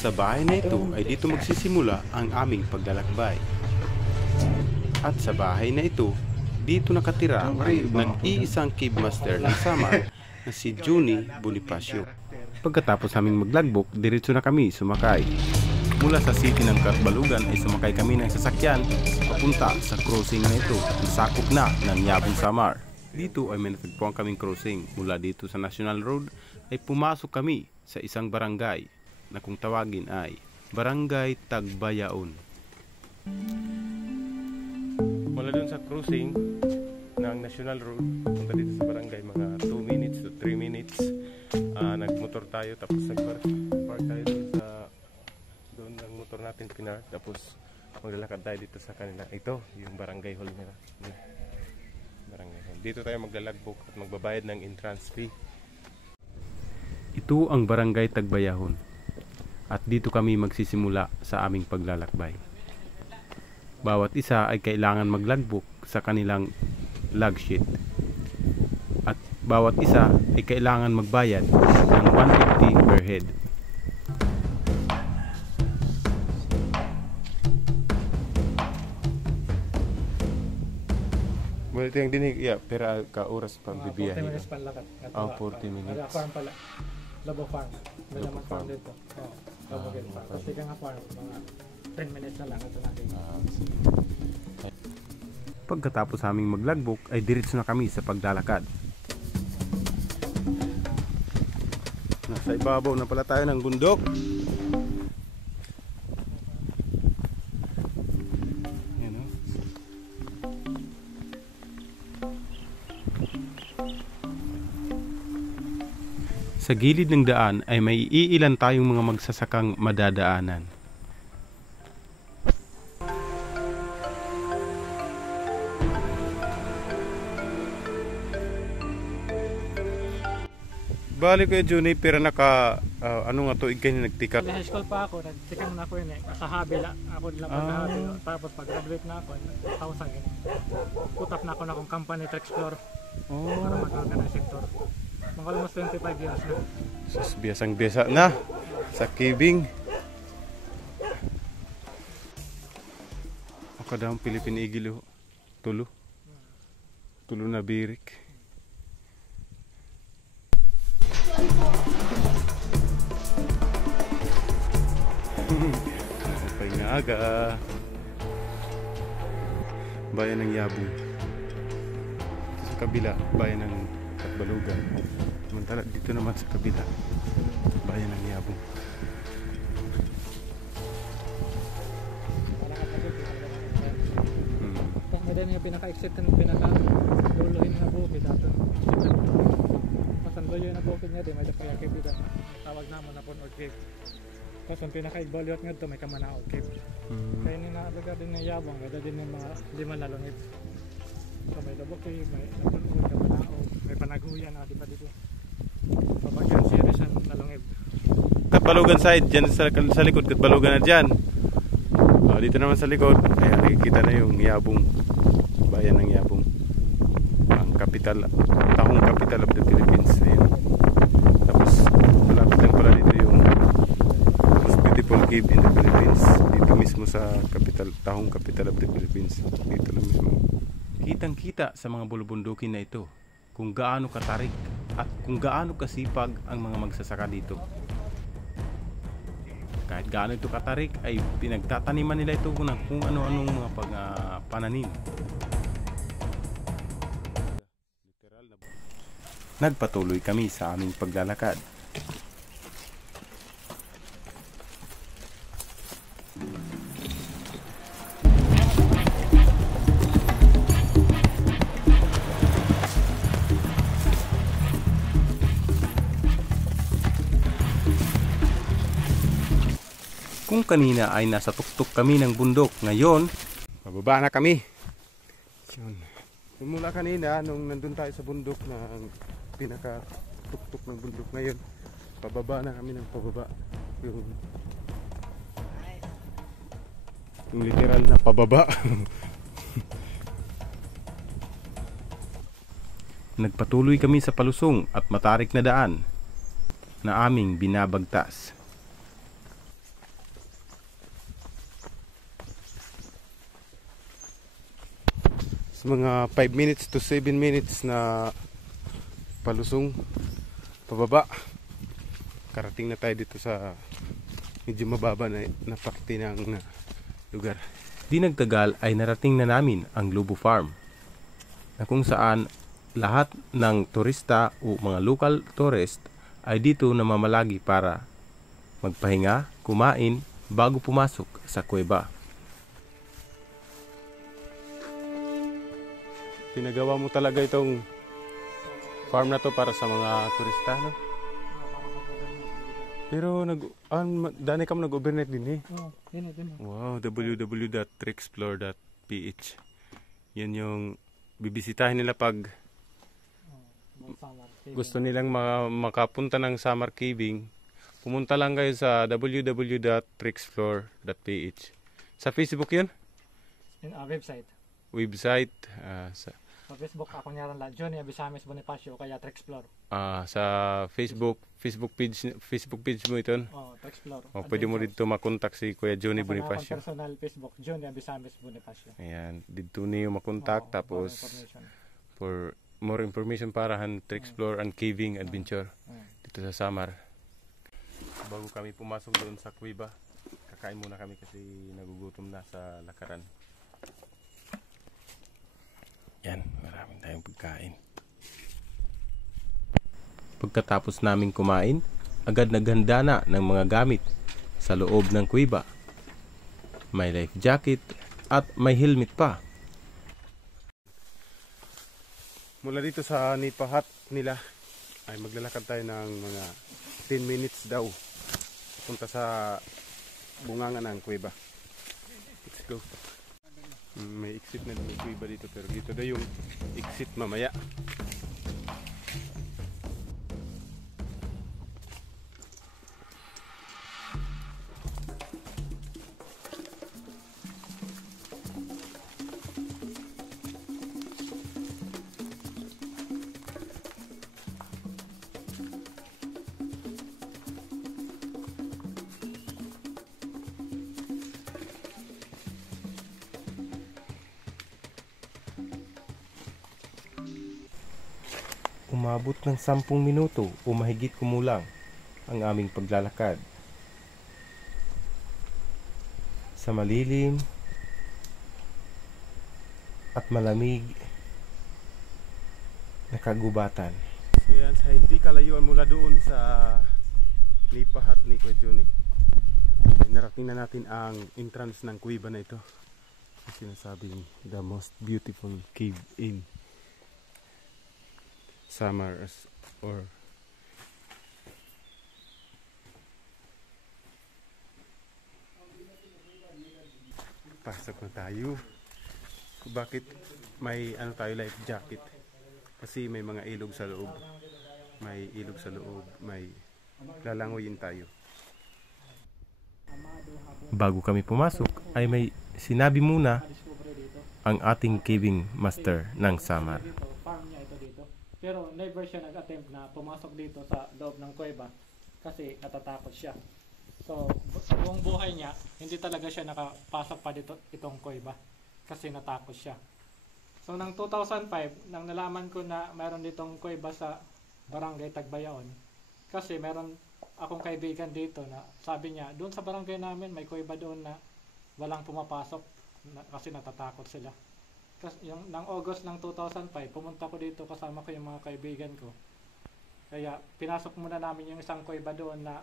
Sa bahay na ito ay dito magsisimula ang aming paglalakbay. At sa bahay na ito, dito nakatira ang nag-iisang cave master ng Samar na si Juni Bonifacio. Pagkatapos naming maglagbok, diretso na kami sumakay. Mula sa city ng Catbalogan ay sumakay kami ng sasakyan papunta sa crossing na ito na sakop na ng Yabong Samar. Dito ay may natagpuan kaming crossing. Mula dito sa National Road ay pumasok kami sa isang barangay na kung tawagin ay Barangay Tagbayaon. Mula dun sa crossing ng National Road punta dito sa barangay mga 2 minutes to 3 minutes. Nagmotor tayo tapos nagpark tayo doon ang motor natin pinark tapos maglalakad tayo dito sa kanila. Ito yung barangay hall nila. Barangay hall. Dito tayo maglalagbok at magbabayad ng entrance fee. Ito ang Barangay Tagbayahon at dito kami magsisimula sa aming paglalakbay. Bawat isa ay kailangan maglagbok sa kanilang log sheet at bawat isa ay kailangan magbayad ng 150 per head. Well, ito yung dinig, pera ka oras pa bibiyahe. 40 minutes panlakat. 40 minutes. Farm pala. Labo farm. May laman farm dito. Labo farm. Tapos tika nga farm, mga 10 minutes na lang ito natin. Pagkatapos aming maglagbok ay diretso na kami sa paglalakad. Nasa ibabaw na pala tayo ng bundok. Yan o. Sa gilid ng daan ay may iilan tayong mga magsasakang madadaanan. Bali ko Juni, pero ano nga to, ikay nagtikap. High school pa ako, nagtikam na ako yun eh. Kasahabi lang, ako lang pagkahabi. Tapos pag-graduate na ako, 1,000 yun. Putap na ako na akong company to explore. Para mag-organize sector. Mga almost 25 years na. Sus, biyasang biyasa na sa caving. Ako daw ang Philippine Eagle. Tulo na birik. Okay nga aga. Bayan ng Yabong. Sa kabila, bayan ng Catbalogan. Samantala dito naman sa kabila, bayan ng Yabong. May din yung pinaka-exit ng pinaka-luluhin na bukid ato. Masandoy yung nabukid niya din, may kaya kibida. Tawag naman na Punor Cave. Tapos ang pinaka-igbaliwat nga ito, may Kamanao Cave. Kaya ninaalaga din ng Yabong, gada din ng mga 5 na lungit. So may Labo Cave, may Napunod, Kamanao, may Panaguyan, di pa dito. Pabagyan series ang nalungib. Catbalogan side, dyan sa likod, Catbalogan na dyan. Dito naman sa likod, ayan, nakikita na yung Yabong, bayan ng Yabong. Ang capital, tahong capital of the Philippines. Ayan. Tapos, malapit lang pala dito yung most beautiful cave in the Philippines. Dito mismo sa capital, tahong capital of the Philippines. Dito lang mismo. Kitang-kita sa mga bulubundukin na ito kung gaano katarik at kung gaano kasipag ang mga magsasaka dito. Kahit gaano ito katarik ay pinagtataniman nila ito kung ano-anong mga pananim. Nagpatuloy kami sa aming paglalakad. Kung kanina ay nasa tuktok kami ng bundok, ngayon, pababa na kami. Simula kanina, nung nandun tayo sa bundok na pinaka-tuktok ng bundok, ngayon, pababa na kami ng pababa. Yung literal na pababa. Nagpatuloy kami sa palusong at matarik na daan na aming binabagtas. Sa mga 5 minutes to 7 minutes na palusong pababa, karating na tayo dito sa medyo mababa na parte ng lugar. Di nagtagal ay narating na namin ang Lobo Farm, na kung saan lahat ng turista o mga local tourist ay dito namamalagi para magpahinga, kumain bago pumasok sa kuweba. Pinagawa mo talaga itong farm na to para sa mga turista, no? Pero dani ka mo nag-overnight din eh. Oo, din. Wow, www.trexplore.ph. Yan yung bibisitahin nila pag gusto nilang makapunta ng summer caving. Pumunta lang kayo sa www.trexplore.ph. Sa Facebook yun? Website. Website. Sa Facebook ako niya lang Johnny Abisames Bonifacio kaya Trexplore. Sa Facebook page mo ito. Trexplore. Pwede mo dito makontak si Kuya Johnny Bonifacio. Personal Facebook Johnny Abisames Bonifacio. Ayan, dito niyo makontak tapos for more information para Trexplore and caving adventure dito sa Samar. Bago kami pumasok doon sa kuweba, kakain muna kami kasi nagugutom na sa lakaran. Yan, maraming tayong pagkain. Pagkatapos naming kumain, agad naghanda na ng mga gamit sa loob ng kuweba. May life jacket at may helmet pa. Mula dito sa nipahat nila ay maglalakad tayo ng mga 10 minutes daw punta sa bungangan ng kuweba. Let's go. May exit na ng kuweba dito pero dito daw yung exit mamaya. Umabot ng 10 minuto o mahigit kumulang ang aming paglalakad sa malilim at malamig na kagubatan. So yan, sa hindi kalayuan mula doon sa nipahat ni Kuya Johnny ay narating na natin ang entrance ng kuweba na ito. Sinasabing the most beautiful cave in Samar or pasok na tayo. Bakit may tayo life jacket? Kasi may mga ilog sa loob. May ilog sa loob, may lalangoyin tayo. Bago kami pumasok ay may sinabi muna ang ating caving master ng Samar. Pero never siya nag-attempt na pumasok dito sa loob ng kuweba kasi natatakot siya. So, buong buhay niya, hindi talaga siya nakapasok pa dito itong kuweba kasi natakot siya. So, nang 2005, nang nalaman ko na mayroon ditong kuweba sa Barangay Tagbayaon, kasi meron akong kaibigan dito na sabi niya, doon sa barangay namin may kuweba doon na walang pumapasok kasi natatakot sila. Kasi yung ng August ng 2005, pumunta ko dito kasama ko yung mga kaibigan ko. Kaya pinasok muna namin yung isang kuweba doon na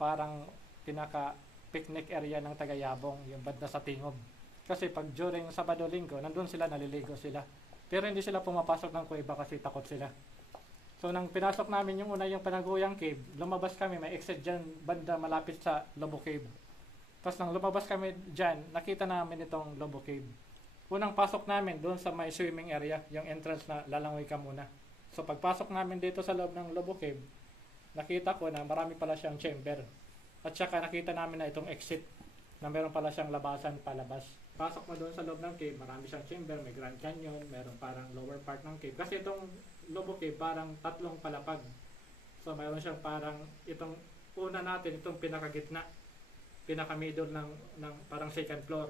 parang pinaka picnic area ng Tagayabong, yung banda sa Tingob. Kasi pag during Sabado Linggo, nandun sila, naliligo sila. Pero hindi sila pumapasok ng kuweba kasi takot sila. So nang pinasok namin yung una yung Panaguyang Cave, lumabas kami, may exit dyan banda malapit sa Lobo Cave. Tapos nang lumabas kami dyan, nakita namin itong Lobo Cave. Unang pasok namin doon sa may swimming area, yung entrance na lalangoy ka muna. So pagpasok namin dito sa loob ng Lobo Cave, nakita ko na marami pala siyang chamber. At saka nakita namin na itong exit, na meron pala siyang labasan palabas. Pasok mo doon sa loob ng cave, marami siyang chamber, may Grand Canyon, meron parang lower part ng cave. Kasi itong Lobo Cave parang tatlong palapag. So meron siyang parang itong una natin, itong pinakagitna, pinaka-middle ng parang second floor.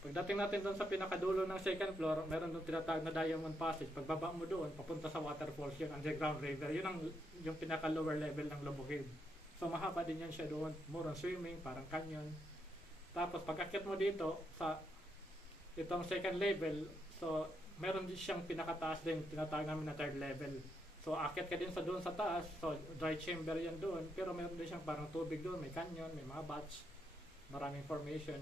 Pagdating natin doon sa pinakadulo ng second floor, meron doon tinatawag na Diamond Passage. Pagbaba mo doon, papunta sa waterfalls yun, underground river. Yun ang yung pinaka lower level ng Lobo Cave. So mahaba din yan siya doon. More on swimming, parang canyon. Tapos pag akyat mo dito sa itong second level, so meron din siyang pinakataas din, tinatawag namin na third level. So akyat ka din sa doon sa taas, so dry chamber yan doon, pero meron din siyang parang tubig doon, may canyon, may mga bats, maraming formation.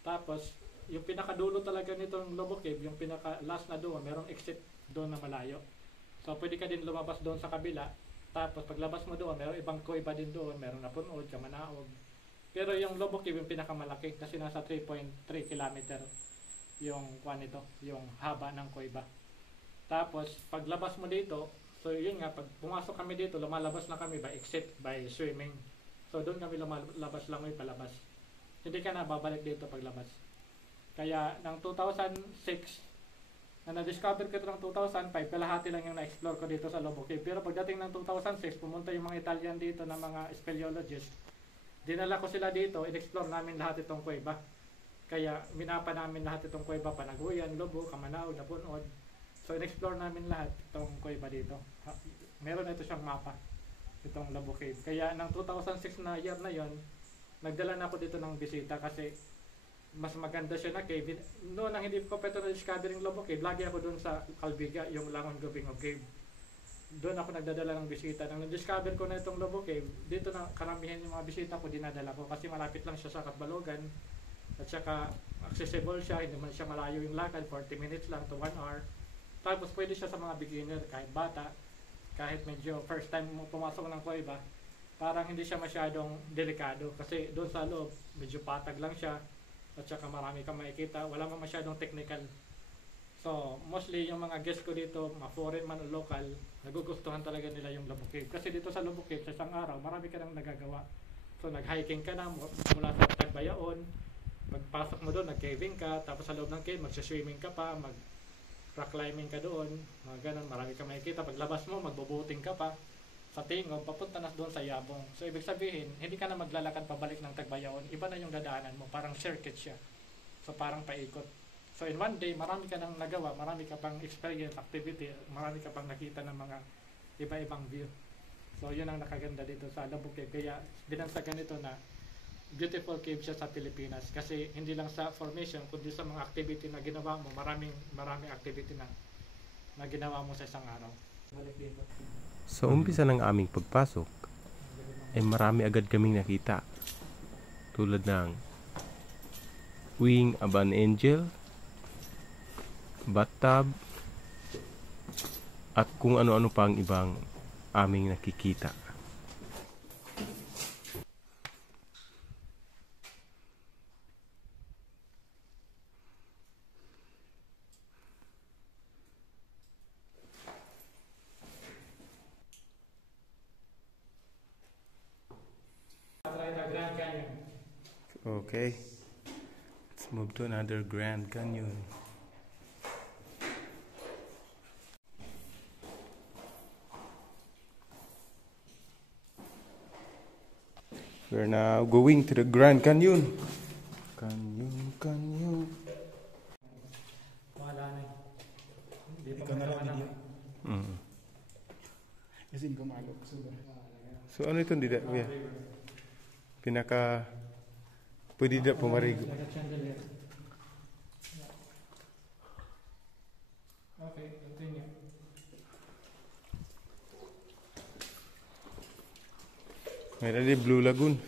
Tapos yung pinakadulo talaga nitong Lobo Cave, yung pinaka last na doon, merong exit doon na malayo. So pwede ka din lumabas doon sa kabila. Tapos paglabas mo doon, merong ibang kuweba din doon, merong Napunod, Kamanaog. Pero yung Lobo Cave yung pinakamalaki kasi nasa 3.3 kilometer yung kuan nito, yung haba ng kuweba. Tapos paglabas mo dito, so yun nga, pag pumasok kami dito, lumalabas na kami by exit, by swimming. So doon kami lumalabas lang, may palabas. Hindi ka na babalik dito paglabas. Kaya ng 2006, na na-discover ko ito ng 2005, kalahati lang yung na-explore ko dito sa Lobo Cave. Pero pagdating ng 2006, pumunta yung mga Italian dito na mga speleologists. Dinala ko sila dito, in-explore namin lahat itong kuweba. Kaya minapa namin lahat itong kuweba, Panaguyan, Lobo, Kamanaog, Napunod. So in-explore namin lahat itong kuweba dito. Meron ito siyang mapa, itong Lobo Cave. Kaya ng 2006 na year na yon, nagdala na ako dito ng bisita kasi mas maganda siya na cave. Noon nang hindi ko pa ito na-discover yung Lobo Cave, lagi ako doon sa Albiga, yung Langon Gubingo Cave. Doon ako nagdadala ng bisita. Nang na-discover ko na itong Lobo Cave, dito na karamihan yung mga bisita ko dinadala ko kasi malapit lang siya sa Katbalogan at saka accessible siya, hindi man siya malayo yung lakad, 40 minutes lang to 1 hour. Tapos pwede siya sa mga beginner, kahit bata, kahit medyo first time mo pumasok ng kuweba, parang hindi siya masyadong delikado kasi doon sa loob, medyo patag lang siya. At saka marami kang makikita, wala man masyadong technical. So, mostly yung mga guests ko dito, mga foreign man o local, nagugustuhan talaga nila yung Lobo Cave. Kasi dito sa Lobo Cave, sa isang araw, marami ka nang nagagawa. So, nag-hiking ka na mula sa Tagbayaon, pagpasok mo doon, nag-caving ka, tapos sa loob ng cave, mag-swimming ka pa, mag-rock climbing ka doon, mga ganun, marami kang makikita. Paglabas mo, magboboating ka pa. Sa Tingog, papunta na doon sa Yabong. So, ibig sabihin, hindi ka na maglalakad pabalik ng Tagbayaon. Iba na yung dadaanan mo. Parang circuit siya. So, parang paikot. So, in one day, marami ka nang nagawa. Marami ka pang experience, activity. Marami ka pang nakita ng mga iba-ibang view. So, yun ang nakaganda dito sa Lobo Cave. Kaya, binansagan ito na beautiful cave siya sa Pilipinas. Kasi, hindi lang sa formation, kundi sa mga activity na ginawa mo. Maraming activity na ginawa mo sa isang araw. Balik dito. Sa umpisa ng aming pagpasok, ay marami agad kaming nakita. Tulad ng Wing of an Angel, Bathtub, at kung ano-ano pang ibang aming nakikita. Okay, let's move to another Grand Canyon. We're now going to the Grand Canyon. Canyon. Wala na. Ikaw na lang video. Kasi hindi ko malok. So ano ito dida? Pinaka pwede dida pumarigo. Okay, continue. Mayroon din Blue Lagoon.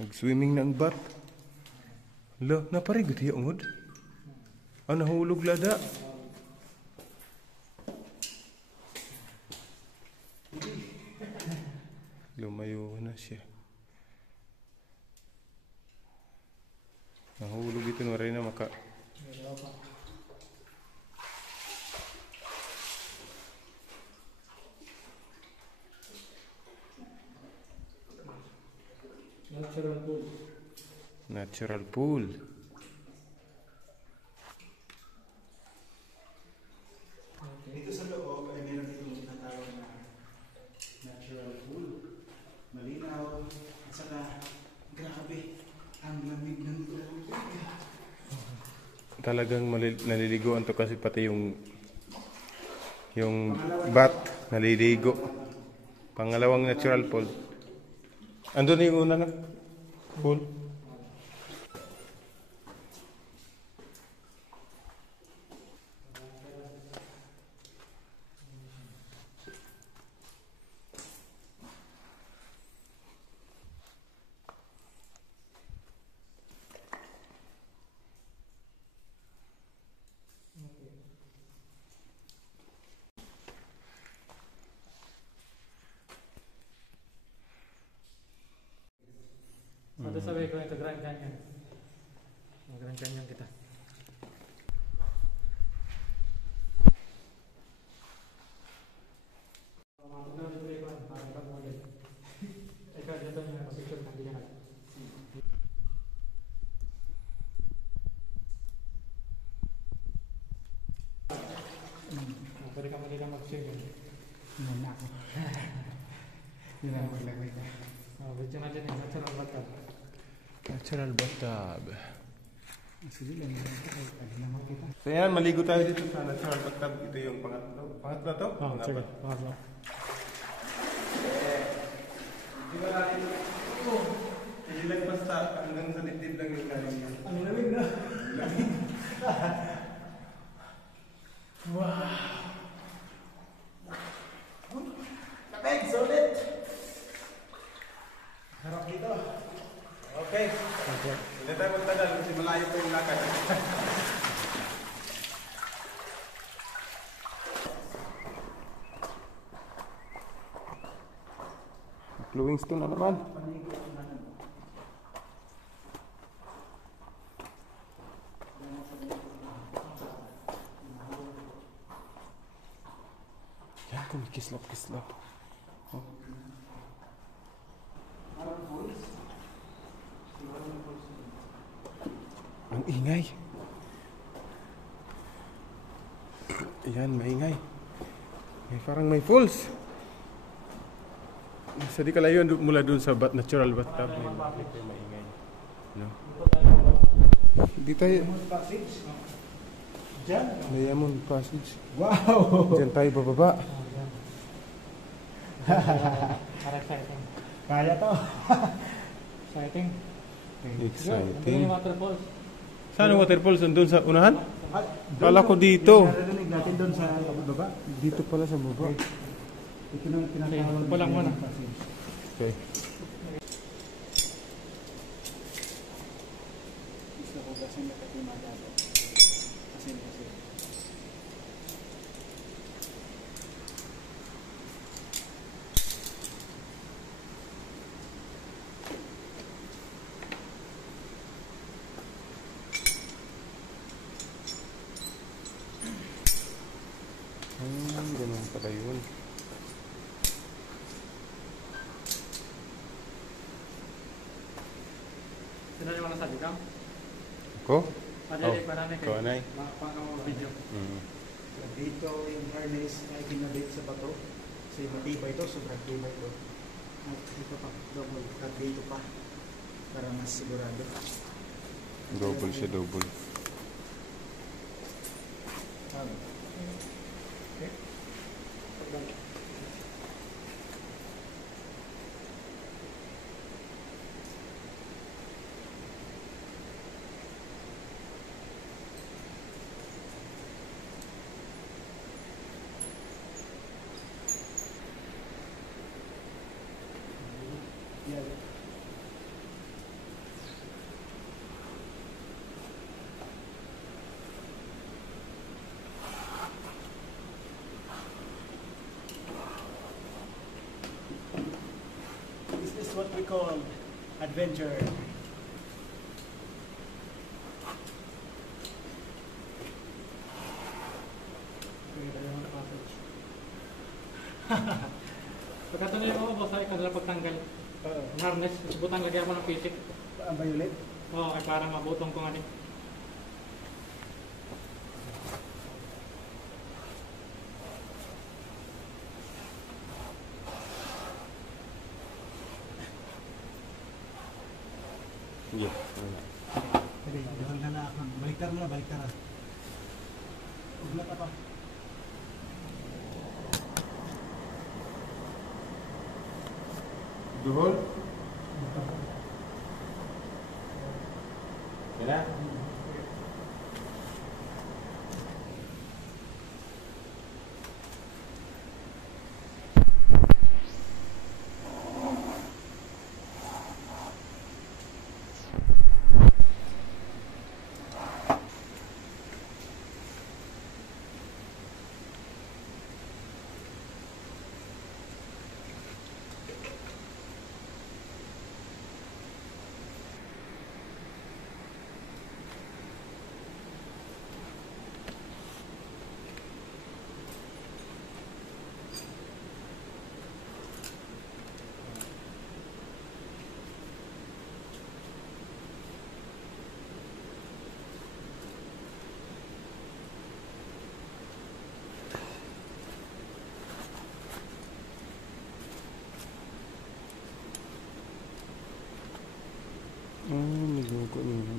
Nag-swimming ng bat. Lo, naparigot yung ungod. Nahulog lada. Lumayo na siya. Nahulog ito na rin na maka. natural pool. Natural pool. Okay. Dito sa loob ay meron ditong tinatawag na natural pool. Malinaw at saka grabe ang lamig ng tubig. Talagang naliliguan to kasi pati yung bat naliligo. Pangalawang natural pool. Andun yung una na pool. Ano sabi ko ito, Grand Canyon. Grand Canyon kita. Ikaw dito yung position ng diyan. Pwede ka malila mag-swim. Muna ako. Yun ang maglagay ka. Video natin yung natural bathtub. Natural bathtub. Sige lang. Pwede naman kita. So yan, maligo tayo dito sa natural bathtub. Ito yung pangatlo. Pangatlo to? Sige. Pangatlo. Di ba natin ito? Hindi lang basta hanggang sa dibdib lang yung galing yan. Ang lamig na. Wow! Lamig! Solid! Harap dito. Okay. Hindi tayo magtagal kasi malayo pa yung lakad. Flowing stone na naman. Yan, kumikislap-kislap. Oh. Ang ingay. Ayan, maingay. Parang may falls. Sa di kalayo mula dun sa natural bathtub. May maingay. No? Di tayo. Diyan? Diamond Passage. Wow! Diyan tayo bababa. Para exciting. Kaya to. Exciting. Ito Exciting. yung waterfalls. Saan ang waterfalls? Doon sa unahan? At Kala ko dito. narinig natin doon sa baba. Dito pala sa baba. Ito nang tinatawag. Okay, walang muna. Okay. Gusto ko kasi nakatimada. Kasi. Ganun pala yun. Sino yung mga sabi ka? Ako? Padirik pa namin Ikaw, Anay. Pang video. Dito yung harness na ikinabit sa bato. Kasi matibay ito, sobrang tibay ito. At ito pa, double. At dito pa. Para mas sigurado. Double siya, double. Okay. Yeah. This is what we call adventure. Pagkatuloy mo, boss, ay kadala pagtanggal. Harness, subutan lagyan mo ng pisik. Ang violet? Oo, ay para mabutong ko nga ni. Yeah, wala. Hindi, dahil na ako. Baliktad mo na, baliktad. Uglat pa. Duhol? Kaya? May logo naman.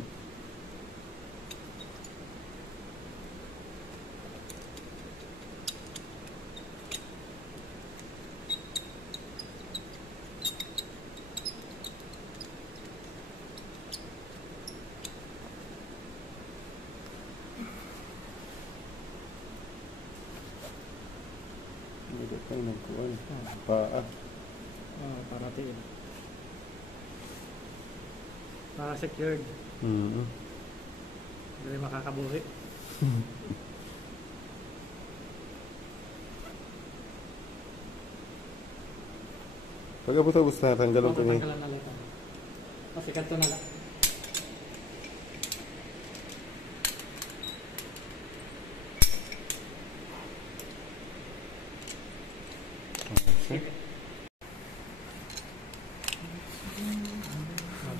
Hindi pa yung nagkuhan. Paa. Oo, para tiin. Para secured. Hindi makakabuhi. Pag abot-abot na, tanggalon ko niya. Tatanggalan na lang. Kasi kanto na lang.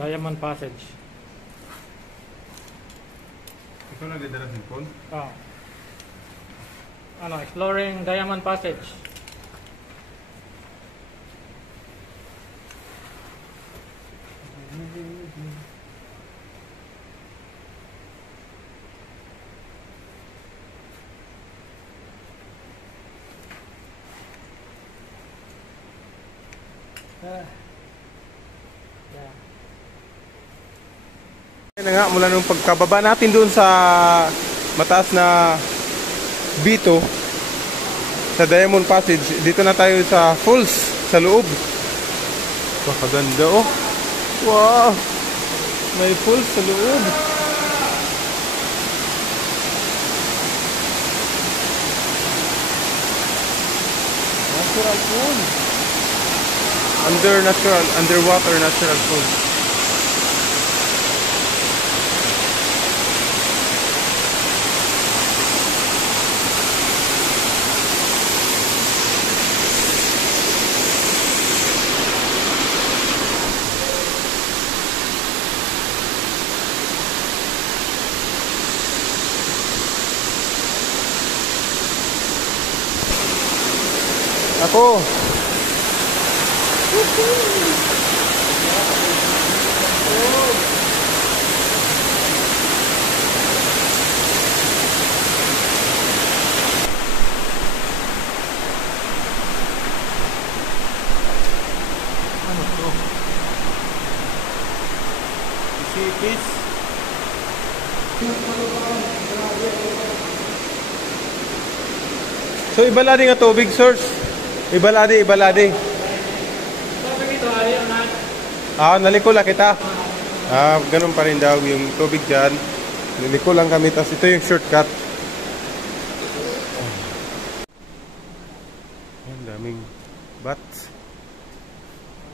Diamond Passage. Ikaw nagdadala ng phone? Oh. Ano, exploring Diamond Passage. Yeah. Yan na nga, mula nung pagkababa natin doon sa mataas na Bito sa Diamond Passage, dito na tayo sa falls sa loob. Pakaganda oh. Wow! May falls sa loob. Natural pool. Underwater natural pool. Ako. Ano to? See this? So ibaladi nga tubig source. Ibaladi. Sabi ito, ayaw na. Naliko lang kita. Ganun pa rin daw yung tubig dyan. Naliko lang kami. Tapos ito yung shortcut. Ang daming bats.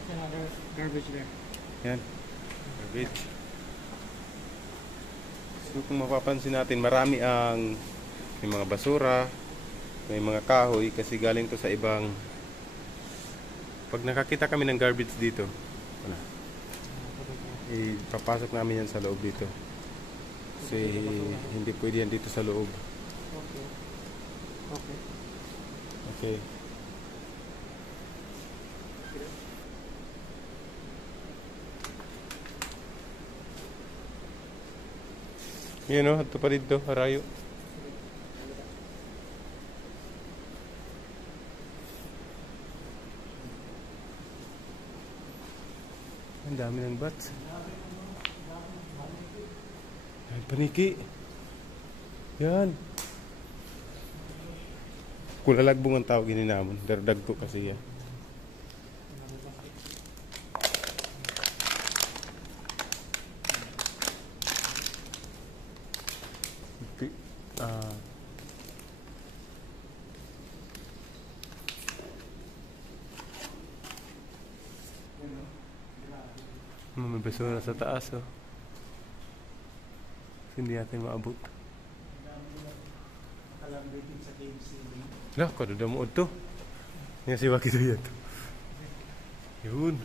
There's garbage there. Yan. Garbage. So kung mapapansin natin, marami ang may mga basura, may mga kahoy kasi galing to sa ibang. Pag nakakita kami ng garbage dito, ko na. Ipapasok namin yan sa loob dito. Kasi hindi pwede yan dito sa loob. Okay. Okay. Okay. Yan o, ito pa dito, harayo. Ang dami ng bats. Yan, paniki. Yan. Kulalagbong ang tawag ini namon. Dardagto kasi yan. May basura sa taas oh. Hindi natin maabot. Nakalambitin sa cave ceiling. Lah, kada mo to. Nga si Waki to yan. Yun.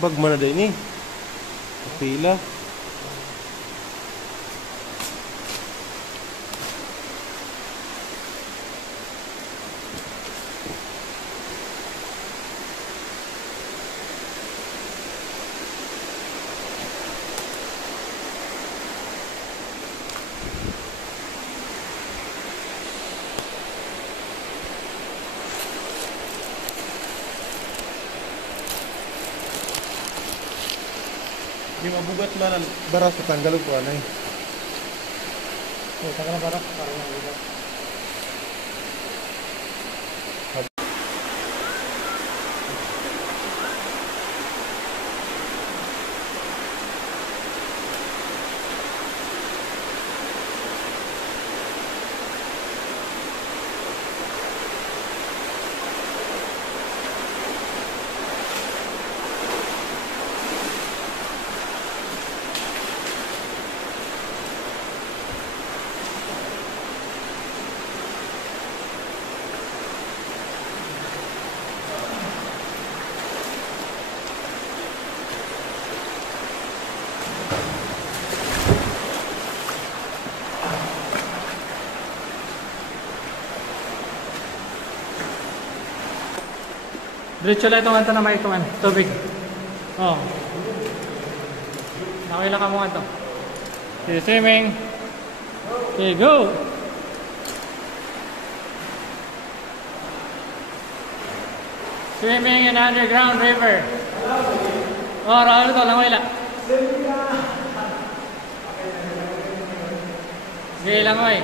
Bag mana deh ini? Pila. Di mabugat man ang baras sa tanggal ko anay. Oh, taka na para mabugat. Diretso lang itong anto na may itong tubig. Oh. Nakailan ka mo anto. Okay, swimming. Okay, go! Swimming in underground river. Oh, Raul ito, langoy lang. Okay, langoy.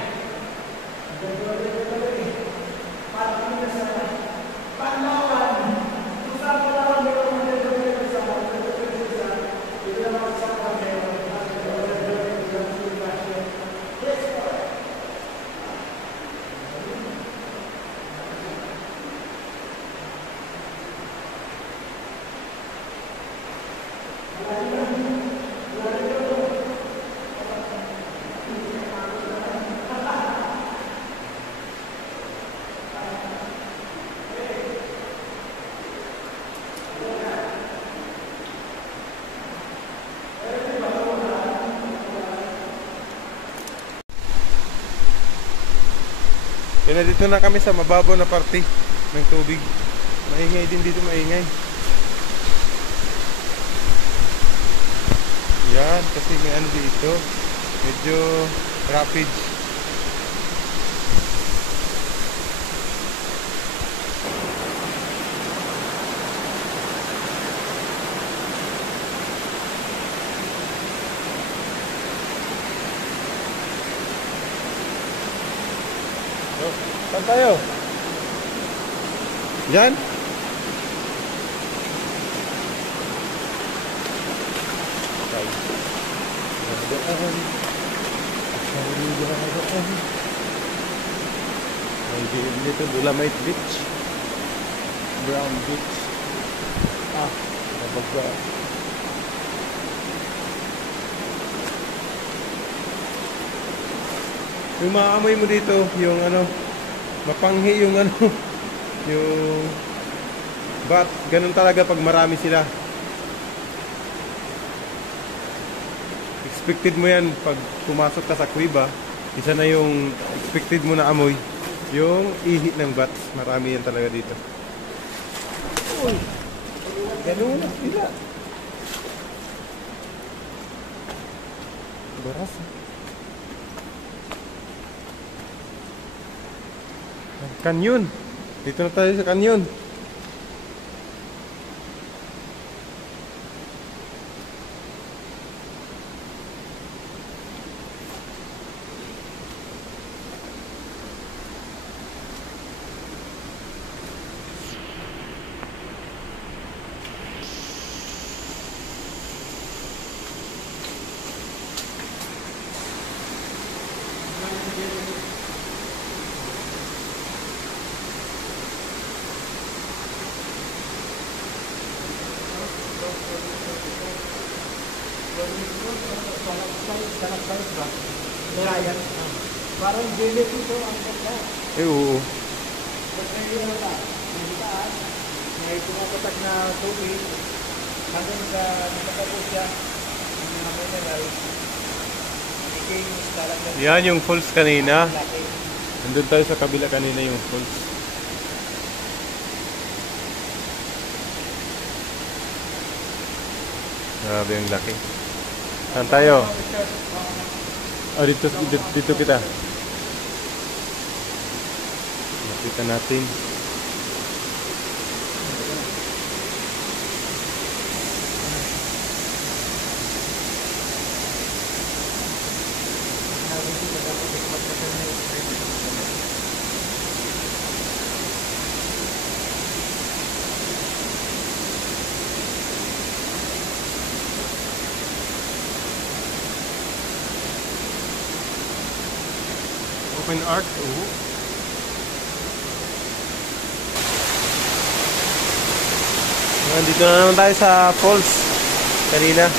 Yan, dito na kami sa mababaw na parte ng tubig. Maingay din dito, maingay. Yan, kasi may ano dito. Medyo rapid. Saan tayo? Diyan? Daan. Daan. May diin dito, Dolomite Beach. Brown Beach. Nabagba. Yung maamoy mo dito, yung ano, mapanghi yung ano, yung bat. Ganun talaga pag marami sila. Expected mo yan pag pumasok ka sa kuiba. Isa na yung expected mo na amoy. Yung ihi ng bats. Marami yan talaga dito. Uy! Ganun na sila. Baras. Kanyon. Dito na tayo sa kanyon. Nirayan. Parang bilis ito ang ganda. Oo. Pag may na, may taas, may pumapatak na tubig, hanggang sa nakatapos siya, ang mga mineral, ikinis talaga. Yan yung falls kanina. Laki. Nandun tayo sa kabila kanina yung falls. Grabe yung laki. Saan tayo? Dito kita. Nakita natin. Open arc. Dito na naman tayo sa falls kanina.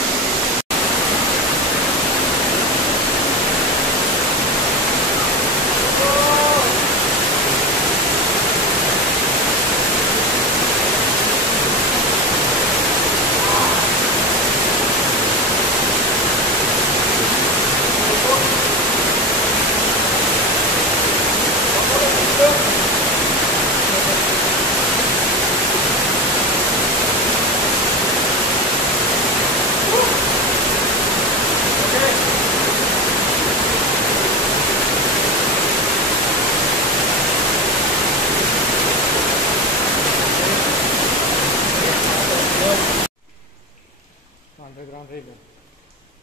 Underground river.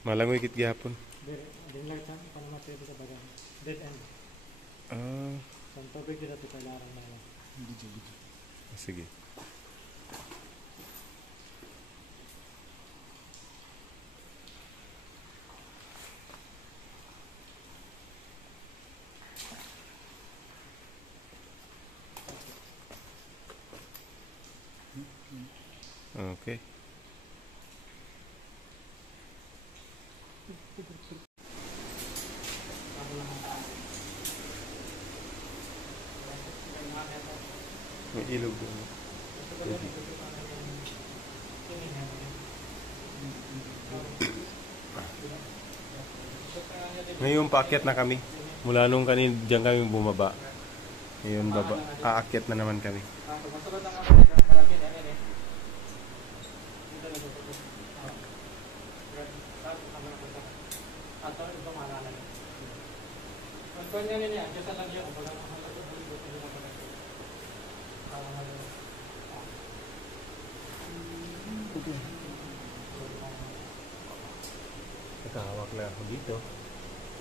Malangoy kit gihapon. Din lang siya, para matibig sa bagang. Dead end. Sa tubig dito ito kailangan na yun. Sige. Okay. May ilog doon. Ngayon paakyat na kami. Mula nung kanina diyan kami bumaba. Ngayon baba. Aakyat na naman kami. Nakahawak lang ako dito.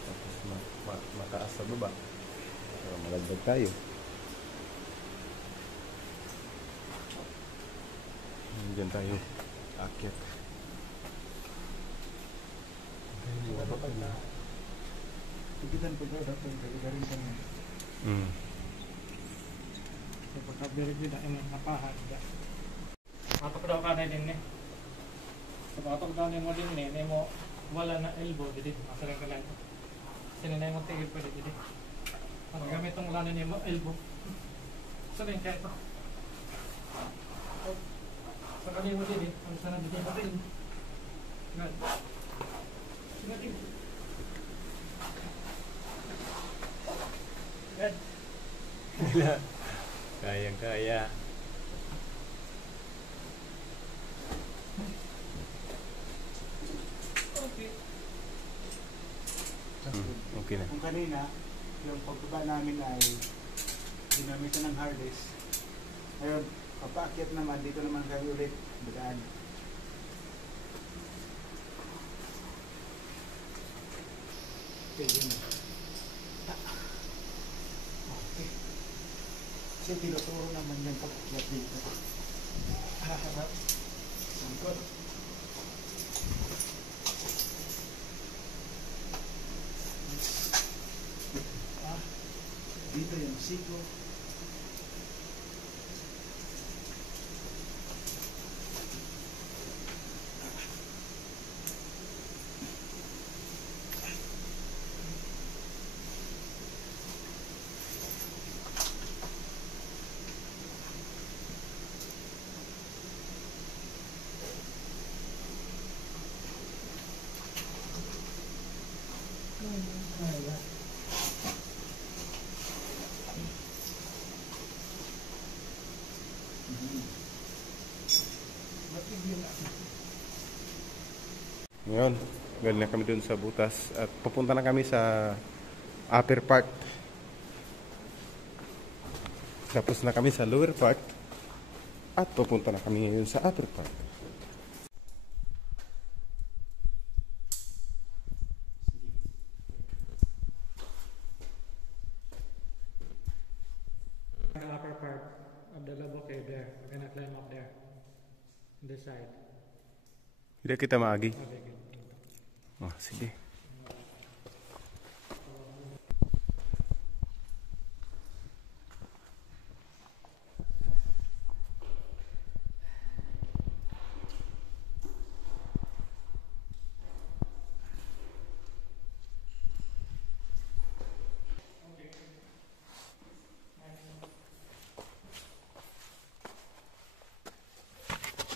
Tapos mataas sa baba. Pero malagdag tayo. Diyan tayo. Akyat. Tugitan po daw dapat galing kami. So pagka-birig din ay napahat. Matok daw ka na din eh. So matok daw mo din eh. Mo wala na elbow dito. Masalang ka lang. Sinanay mo tigil pa dito. Ang gamit itong wala na mo elbow. Sabihin ka ito. Sa kanya mo din eh. Ang sana dito yung patin. Good. Good. Good. Kayang-kaya. Okay. Okay na. Kung kanina, yung pagbaba namin ay ginamitan ng hard disk. Ngayon, papaakyat naman, dito naman kami ulit bagaan. Okay, yun. Okay. Kasi tinuturo naman yung pag-akyat dito. Haharap. Sangkot. Dito yung siko. Ngayon, galing na kami dun sa butas at pupunta na kami sa upper part. Tapos na kami sa lower part at pupunta na kami ngayon sa upper part. The upper part of the lobok there. We're gonna climb up there. On this side. Hindi kita maagi. Okay, good. Oh, sige.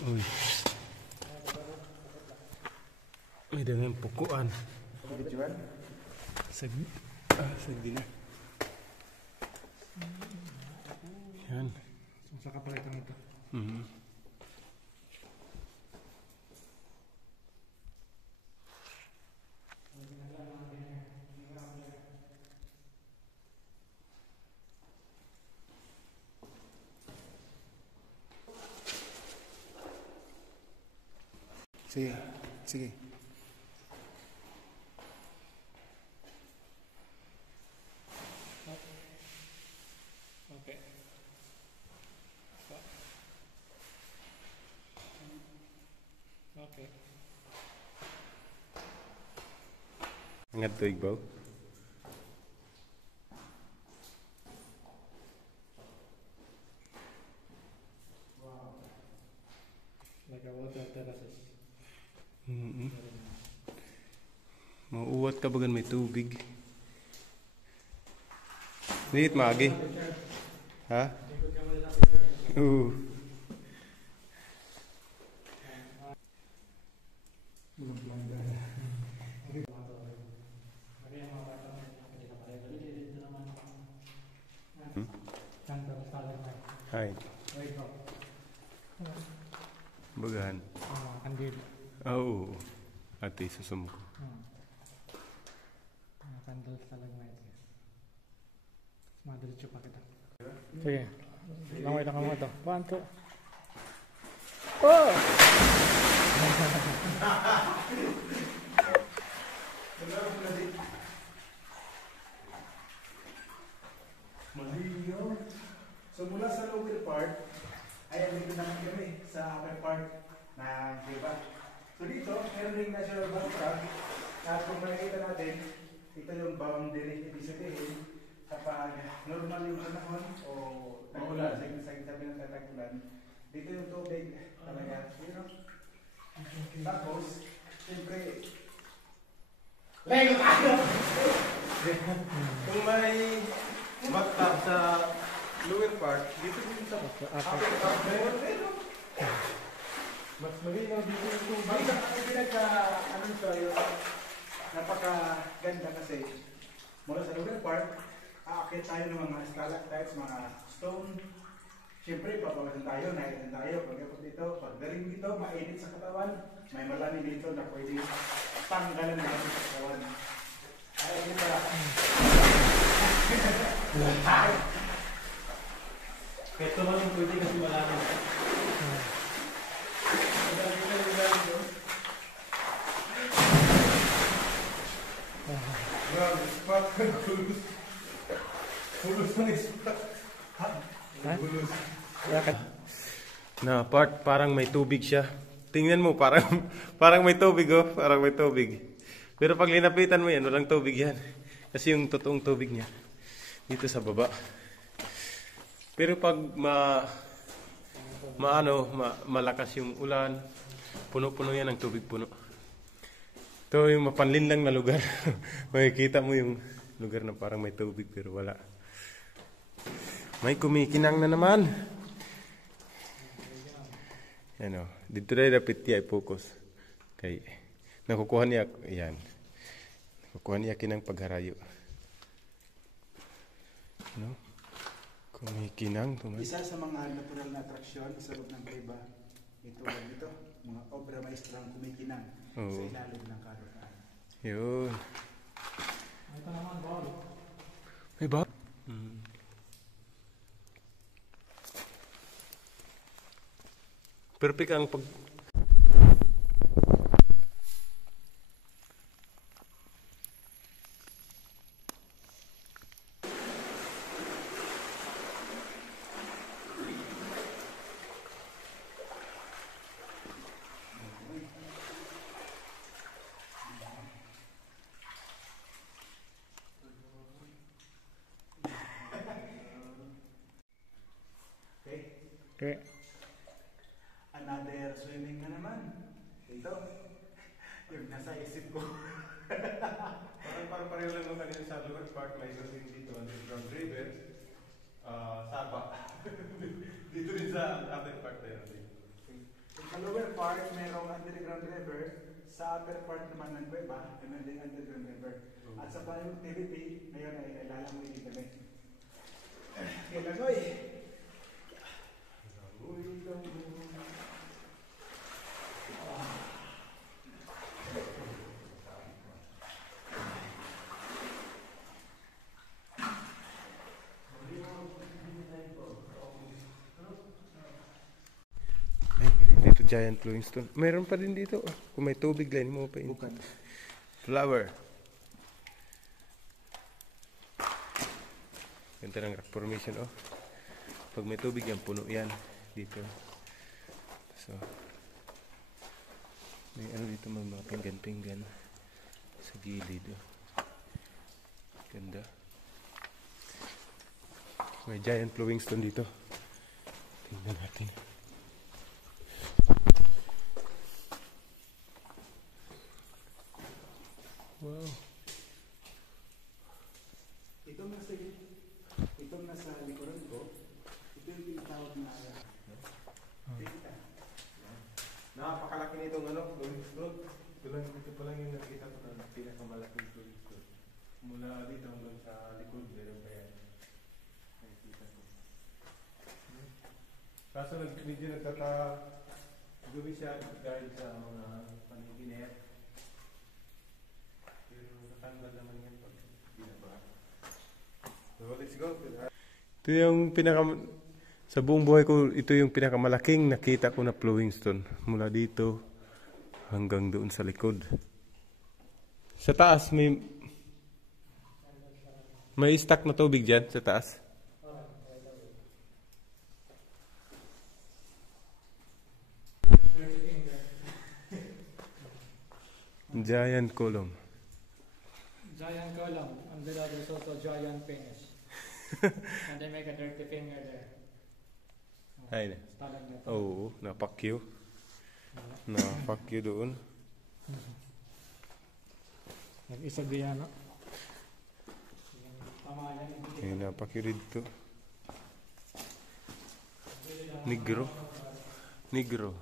Uy. Uy, dengan pukuan. Videoan? Sagdi na. Yan. Sa kapalitan ito. Sige, sige. Okay. Okay. Angat to igbaw. Like a water terraces. Mauwat ka bagan may tubig. Dihit maagi. Ha? Oo. Hai. Bagahan. Kandil. Oo. Ate, susum ko. Kandil stalagmite. Madiretso pa kita. Sige. Langoy lang mo ito. 1, 2. Oh! Maliyo. So mula sa lower part, ay andito naman kami sa upper part na diba? So dito, meron ring natural background At kung makikita natin, ito yung boundary, ibig sabihin, kapag normal yung panahon o tag-ulan, sabi ng tag-ulan, dito yung tubig talaga, you know? Tapos, siyempre, Lego tayo! Kung may bathtub sa lower part, dito din sa upper part meron. Mas malinaw dito yung tubig. Ang pinagka, napakaganda kasi mula sa lower part, aakit tayo ng mga stalactites, mga stone. Siyempre, papawasan tayo, naitan tayo. Pagkakot dito, pagdating dito, mainit sa katawan. May malamig dito na pwede tanggalan natin sa katawan. Ay, hindi pala. Ito lang yung pwede kasi malamig. Grabe, spot. Gulos. Gulos ng spot. Gulos. Na parang may tubig siya. Tingnan mo, parang may tubig oh. Parang may tubig. Pero pag linapitan mo yan, walang tubig yan. Kasi yung totoong tubig niya dito sa baba. Pero pag malakas yung ulan, puno-puno yan ng tubig puno. Ito yung mapanlinlang na lugar. Makikita mo yung lugar na parang may tubig pero wala. May kumikinang na naman. Yan o. Dito na dapat niya i-focus. Kay, nakukuha niya, yan. Nakukuha niya kinang pagharayo. No? Kumikinang. Isa sa mga natural na atraksyon sa loob ng Cueva, ito, mga obra maestrang kumikinang sa ilalim ng karunaan. Yun. Ito naman, ball. May ba? Perfect ang pag... Okay. Another swimming na naman. Ito. Yung nasa isip ko. Parang pareho lang naman kanina sa lower part, may swimming dito underground river. Sapa. Dito rin sa upper part na yun. Sa lower part, mayroong underground river. Sa upper part naman ng Cueva, may din underground river. At sa Payong TVP, ngayon ay lalangoy din kami. Lalangoy! Dito giant flowing stone. Meron pa din dito. Kung may tubig lang mo pa input. Flower. Ganda ng rock formation oh. Pag may tubig yan, puno yan dito. So, may ano dito, may mga pinggan-pinggan sa gilid oh. Ganda. May giant flowing stone dito. Tingnan natin. Wow. Itong nasa likuran ko, ito yung tinatawag na Napakalaki nitong ano, flowing stone. Ito pa lang yung nakita ko na pinakamalaking flowing stone. Mula dito hanggang sa likod, meron pa yan. Nakikita ko. Kaso medyo nagtatagubi siya dahil sa mga paniginip. Pero natanggal naman yan pag binabaha. So let's go. Ito yung sa buong buhay ko, ito yung pinakamalaking nakita ko na flowing stone. Mula dito hanggang doon sa likod. Sa taas, may stock na tubig dyan sa taas. Giant column. below there's also giant penis. And they make a dirty finger there. Ay, Stalagmite. oo, napakyo. Napakyo doon. Nag-isa diyan, no? Pamahalan. Ay, napakyo dito. Negro. Negro.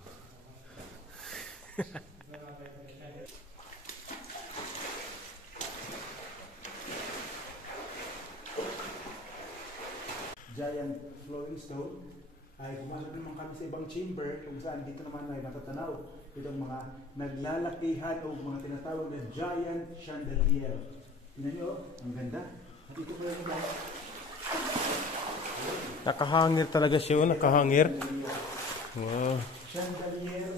Giant flowing stone ay pumasok naman kami sa ibang chamber kung saan dito naman ay matatanaw itong mga naglalakihan o mga tinatawag na giant chandelier. Tingnan nyo, ang ganda. At ito pa yung iba. Nakahangir talaga siya, nakahangir. Wow. Chandelier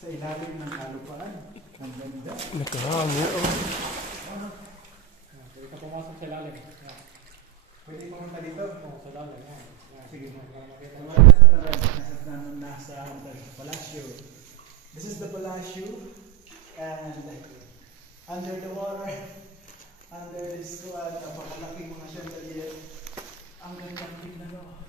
sa ilalim ng kalupaan. Ang ganda. Nakahangir, oh. Pwede ka pumasok sa lalim. Pwede pumunta dito. Oo, sa lalim. Sige. Nasa palasyo. This is the palasyo. And under the water, under this squad, napakalaking mga chandelier. Ang gandang tignan mo.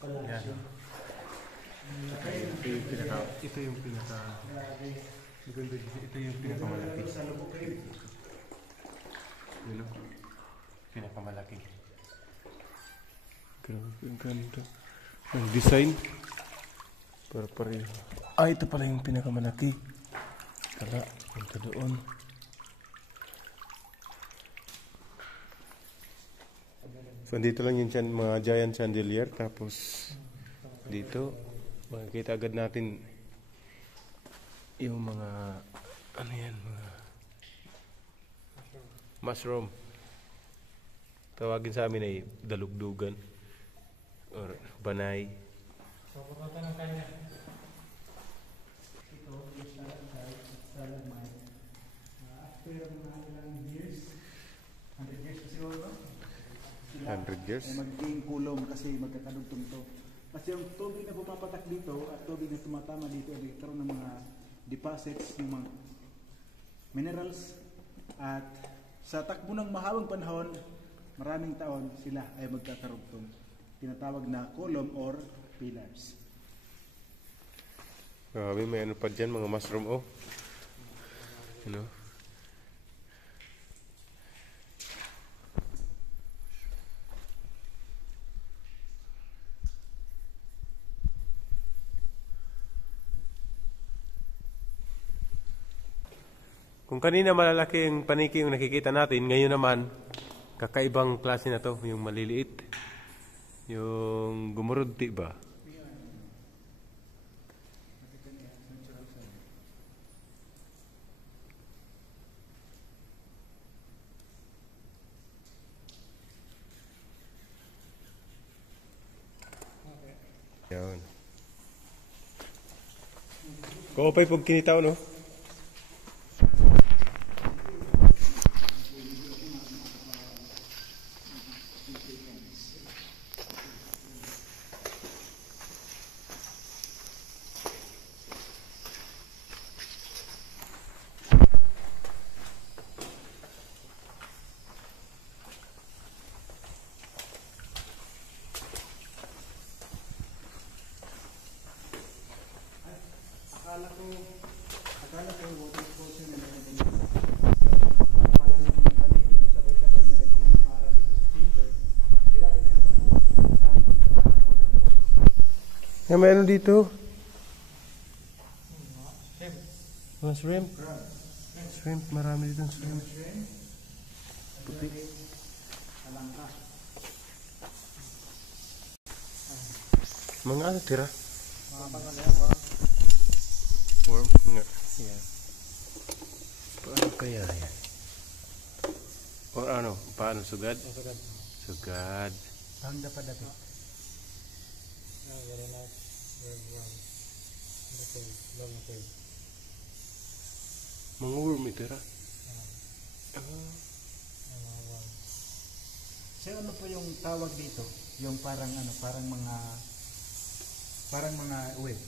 Palasyo. Ito yung pinaka pinakamalaki. Sa lubog kayo. Yun o. Pinakamalaki. Grabe, ang ganda. Ang design. Pareho. Ah, ito pala yung pinakamalaki. Tala, punta doon. So, dito lang yung mga giant chandelier. Tapos, dito, makikita agad natin yung mga, ano yan, mga mushroom. Tawagin sa amin ay dalugdugan or banay. So, pumunta ng kanya. Ito, yung stalagmite. After mga ilang years, 100 years kasi ba? 100 years? Ay magiging kulong kasi magkakadugtong to. Kasi yung tubig na pumapatak dito at tubig na tumatama dito ay nagkaroon ng mga deposits ng mga minerals at sa takbo ng mahabang panahon, maraming taon sila ay magkakarugtong. Tinatawag na column or pillars. Grabe, may ano pa dyan, mga mushroom, oh. Ano? Kung kanina malalaki yung paniki yung nakikita natin, ngayon naman, kakaibang klase na to, yung maliliit. Yung gumurudti ba? Yan. Kung pa'y pag kinitaw, no? Akala ko water sports yung nagkakaroon. Palang yung mga paniki na sabay-sabay na naging para dito sa chamber. Sila ay nagkakaroon ng sound ng water sports. May ano dito? Shrimp. Mga shrimp. Crab. Shrimp, marami dito shrimp. Shrimp. Puti. Alangka. Mga ano tira? Mga pangalan. Worm? Nga. Yan. Paano kaya yan? Or ano? Paano? Sugad? Masagad. Sugad. Ang dapat dapat. Very nice. Very well. Okay. Long okay. Mga worm itira. Mga worms. So ano po yung tawag dito? Yung parang ano, parang mga web.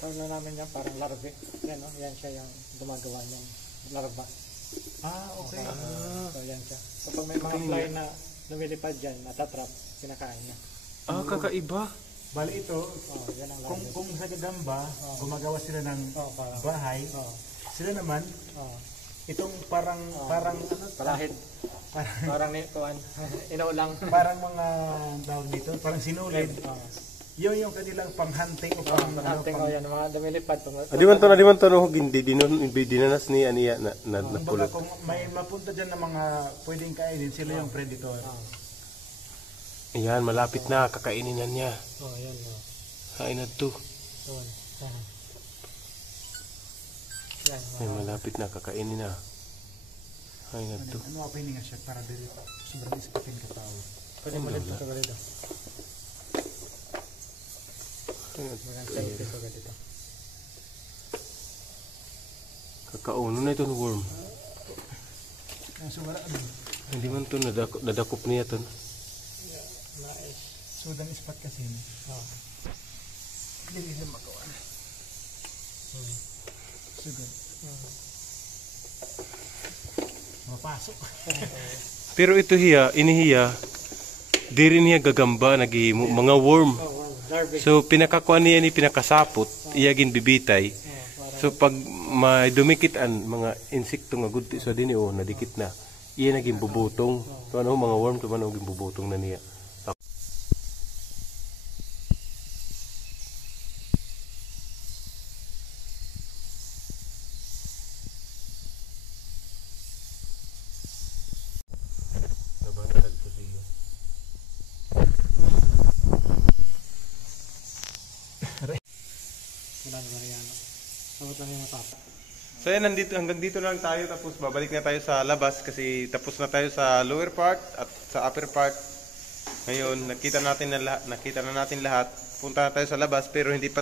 Tawag na namin yan parang larvae. Yan, no? Yan siya yung gumagawa niyan. Larva. Okay. So yan siya. So pag may mga fly na lumilipad dyan, natatrap, kinakain niya. Kakaiba. Bali ito, Yan ang larva. kung sa gagamba, gumagawa sila ng Parang, bahay, sila naman, itong parang palahid. Parang inaulang. parang mga tawag dito, parang sinulid. Yun yung kanilang panghunting o Panghunting ko yan, mga lumilipad. Di man to no dinanas ni aniya na kumbaga, kung may mapunta dyan na mga pwedeng kainin, sila yung predator. Ayan, malapit na kakainin na niya. Yan. Kain na to. Yan. Ay, malapit na kakainin na. Kain na to. Ano opening nga siya para dito sobrang isipin ka tao. Pwede mo dito sa galito. Kakauno na ito ng worm. So wala Hindi man to nadakop niya to. Sudan ispat kasi. Hindi siya magawa. Sudan. Mapasok. Pero ito inihiya, di rin niya gagamba, mga worm. So pinakakuan niya ni pinakasapot, iyagin bibitay. So pag may dumikitan mga insekto nga gudti sa dinhi nadikit na, iya naging bubutong. So ano mga worm to man naging bubutong na niya. So yan, hanggang dito lang tayo, tapos babalik na tayo sa labas kasi tapos na tayo sa lower part at sa upper part. Ngayon, nakita na natin lahat. Punta na tayo sa labas pero hindi pa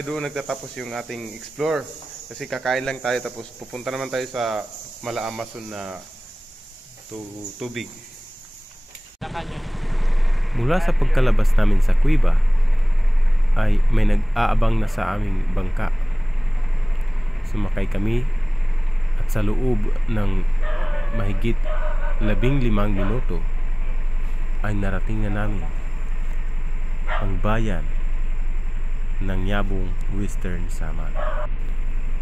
doon nagtatapos yung ating explore. Kasi kakain lang tayo tapos pupunta naman tayo sa Mala Amazon na tubig. Mula sa pagkalabas namin sa kuweba ay may nag-aabang na sa aming bangka. Sumakay kami at sa loob ng mahigit 15 minuto ay narating na namin ang bayan ng Yabong, Western Samar.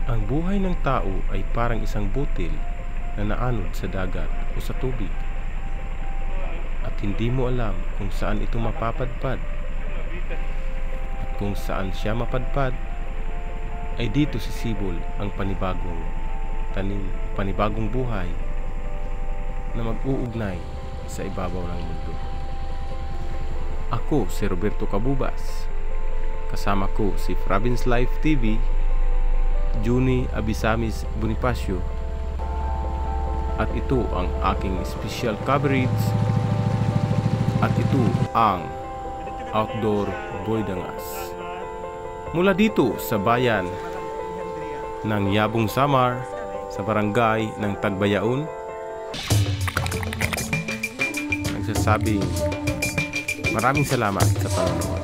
Ang buhay ng tao ay parang isang butil na naanod sa dagat o sa tubig at hindi mo alam kung saan ito mapapadpad at kung saan siya mapadpad ay dito sisibol ang panibagong tanim, panibagong buhay na mag-uugnay sa ibabaw ng mundo. Ako si Roberto Cabubas, kasama ko si Province Life TV, Juni Abisamis Bonifacio, at ito ang aking special coverage at ito ang Outdoor Boydangas. Mula dito sa bayan ng Yabong Samar sa barangay ng Tagbayaon, nagsasabing maraming salamat sa panonood.